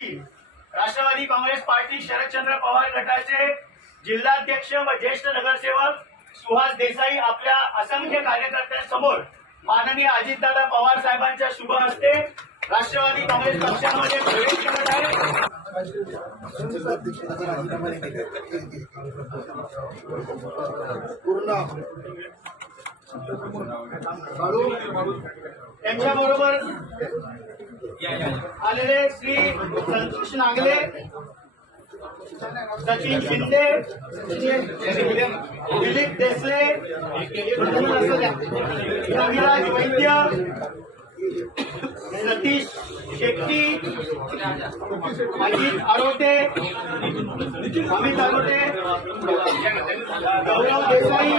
Rashtrawadi Congress party Sharadchandra Pawar गटाचे जिल्हाध्यक्ष व ज्येष्ठ नगरसेवक सुहास देसाई आपल्या असंख्य कार्यकर्त्यांसमोर माननीय अजितदादा पवार साहेबांच्या शुभ हस्ते राष्ट्रवादी काँग्रेस पक्षामध्ये प्रवेश करत आहे। त्यांच्याबरोबर आलेले श्री संतोष नागले, सचिन शिंदे, दिलीप देसले, रविराज वैद्य, सतीश शेट्टी, अजित आरोटे, अमित आरोटे, गौरव देसाई,